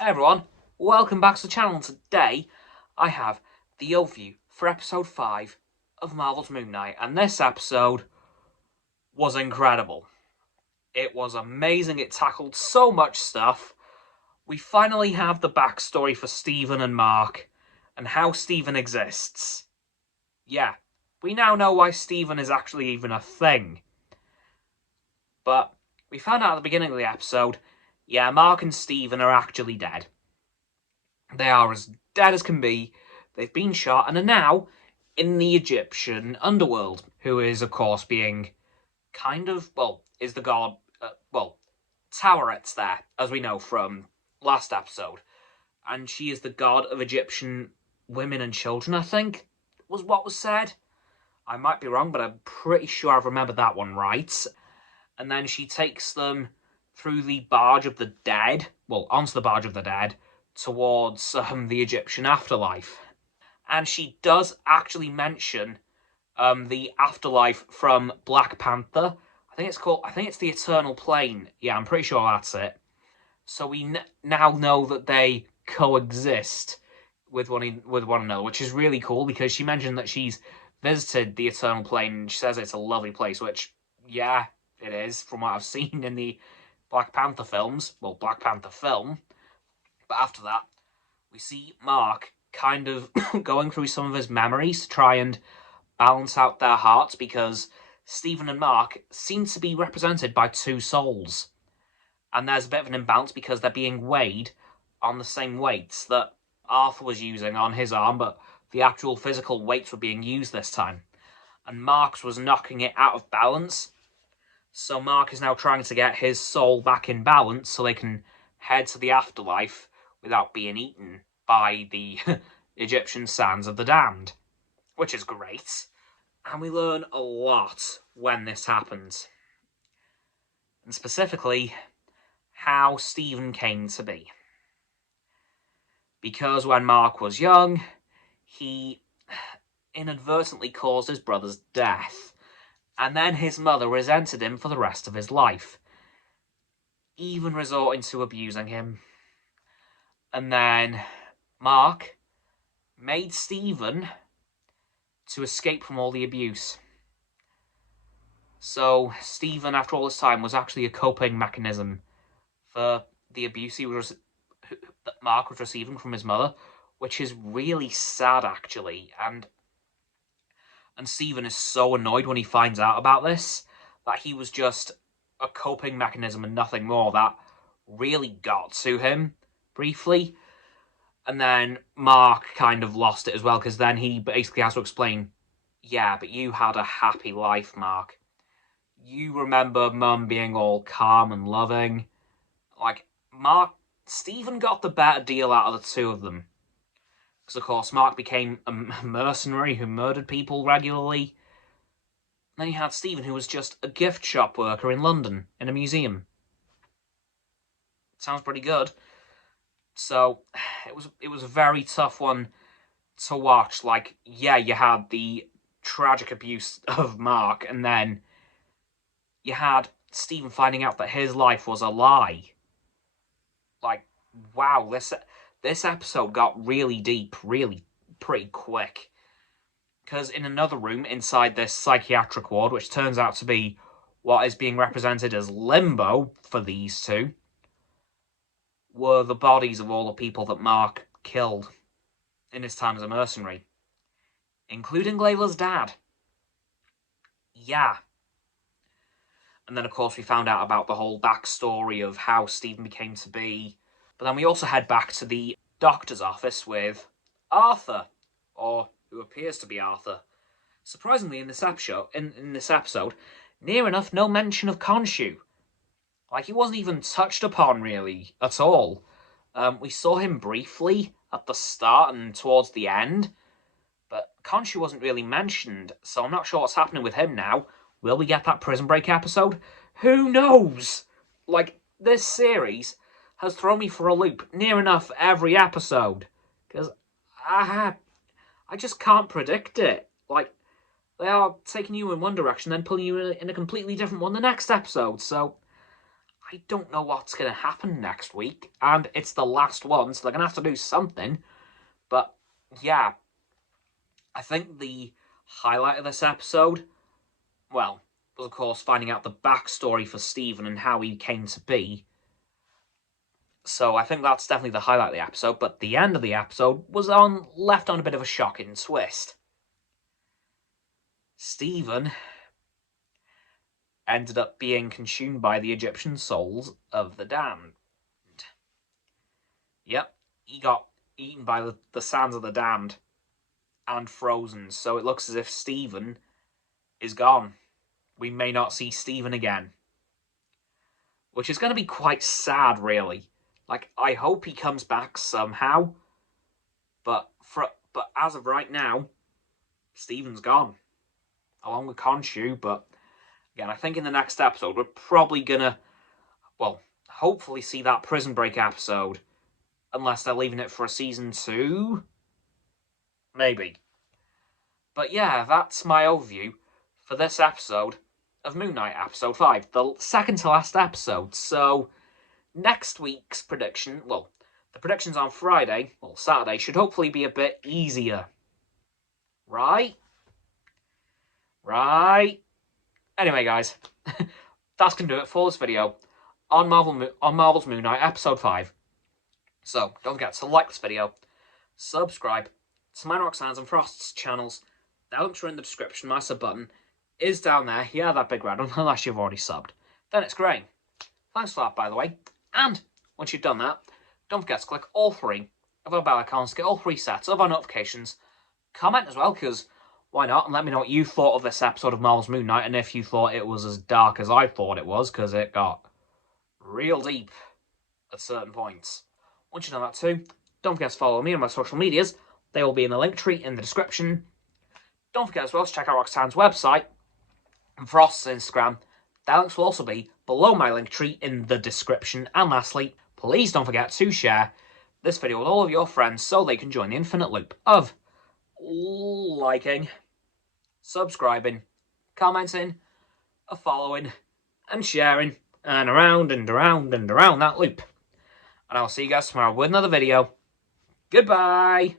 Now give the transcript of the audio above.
Hey everyone, welcome back to the channel. Today I have the overview for episode 5 of Marvel's Moon Knight, and this episode was incredible. It was amazing, it tackled so much stuff. We finally have the backstory for Stephen and Mark, and how Stephen exists. Yeah, we now know why Stephen is actually even a thing. But we found out at the beginning of the episode, yeah, Mark and Stephen are actually dead. They are as dead as can be. They've been shot and are now in the Egyptian underworld, who is, of course, being is the god, Toweret's there, as we know from last episode. And she is the god of Egyptian women and children, I think, was what was said. I might be wrong, but I'm pretty sure I've remembered that one right. And then she takes them through the barge of the dead, onto the barge of the dead, towards the Egyptian afterlife. And she does actually mention the afterlife from Black Panther. I think it's the Eternal Plane. Yeah, I'm pretty sure that's it. So we now know that they coexist with one another, which is really cool because she mentioned that she's visited the Eternal Plane and she says it's a lovely place, which, yeah, it is, from what I've seen in the Black Panther films. Well, Black Panther film. But after that, we see Mark kind of going through some of his memories to try and balance out their hearts, because Stephen and Mark seem to be represented by two souls. And there's a bit of an imbalance because they're being weighed on the same weights that Arthur was using on his arm, but the actual physical weights were being used this time. And Mark's was knocking it out of balance. So Mark is now trying to get his soul back in balance so they can head to the afterlife without being eaten by the Egyptian sands of the damned, which is great. And we learn a lot when this happens. And specifically, how Stephen came to be. Because when Mark was young, he inadvertently caused his brother's death, and then his mother resented him for the rest of his life, even resorting to abusing him. And then Mark made Stephen to escape from all the abuse. So Stephen, after all this time, was actually a coping mechanism for the abuse that Mark was receiving from his mother, which is really sad, actually. And Stephen is so annoyed when he finds out about this, that he was just a coping mechanism and nothing more. That really got to him briefly. And then Mark kind of lost it as well, because then he basically has to explain, yeah, but you had a happy life, Mark. You remember Mum being all calm and loving. Stephen got the better deal out of the two of them. Because, of course, Mark became a mercenary who murdered people regularly. Then you had Stephen, who was just a gift shop worker in London, in a museum. Sounds pretty good. So, it was a very tough one to watch. You had the tragic abuse of Mark, and then you had Stephen finding out that his life was a lie. Wow, this episode got really deep, really pretty quick. Because in another room inside this psychiatric ward, which turns out to be what is being represented as limbo for these two, were the bodies of all the people that Mark killed in his time as a mercenary, including Layla's dad. Yeah. And then, of course, we found out about the whole backstory of how Stephen became to be. But then we also head back to the doctor's office with Arthur, or who appears to be Arthur. Surprisingly, in this episode, near enough no mention of Khonshu. He wasn't even touched upon, really, at all. We saw him briefly at the start and towards the end, but Khonshu wasn't really mentioned, so I'm not sure what's happening with him now. Will we get that Prison Break episode? Who knows? This series has thrown me for a loop near enough every episode, because I just can't predict it. They are taking you in one direction, then pulling you in a completely different one the next episode, so I don't know what's going to happen next week, and it's the last one, so they're going to have to do something. But, yeah, I think the highlight of this episode, well, was of course finding out the backstory for Stephen and how he came to be. So I think that's definitely the highlight of the episode, but the end of the episode was left on a bit of a shocking twist. Stephen ended up being consumed by the Egyptian souls of the damned. Yep, he got eaten by the sands of the damned and frozen, so it looks as if Stephen is gone. We may not see Stephen again. Which is going to be quite sad, really. Like, I hope he comes back somehow, but as of right now, Stephen's gone. Along with Khonshu, but again, I think in the next episode, we're probably gonna, well, hopefully see that Prison Break episode. Unless they're leaving it for a season 2? Maybe. But yeah, that's my overview for this episode of Moon Knight episode 5. The second to last episode. So, next week's prediction, well, the predictions on Friday, well, Saturday, should hopefully be a bit easier. Right? Right? Anyway, guys, that's going to do it for this video on Marvel's Moon Knight episode 5. So, don't forget to like this video, subscribe to mine, Roxanne's and Frost's channels. The links are in the description. My sub button is down there. Yeah, that big red one, unless you've already subbed. Then it's grey. Thanks for that, by the way. And once you've done that, don't forget to click all 3 of our bell icons to get all 3 sets of our notifications. Comment as well, because why not? And let me know what you thought of this episode of Marvel's Moon Knight, and if you thought it was as dark as I thought it was, because it got real deep at certain points. Once you know that too, don't forget to follow me on my social medias. They will be in the link tree in the description. Don't forget as well to check out Roxanne's website and Frost's Instagram. Their links will also be below my link tree in the description. And lastly, please don't forget to share this video with all of your friends so they can join the infinite loop of liking, subscribing, commenting, following, and sharing, and around and around and around that loop. And I'll see you guys tomorrow with another video. Goodbye!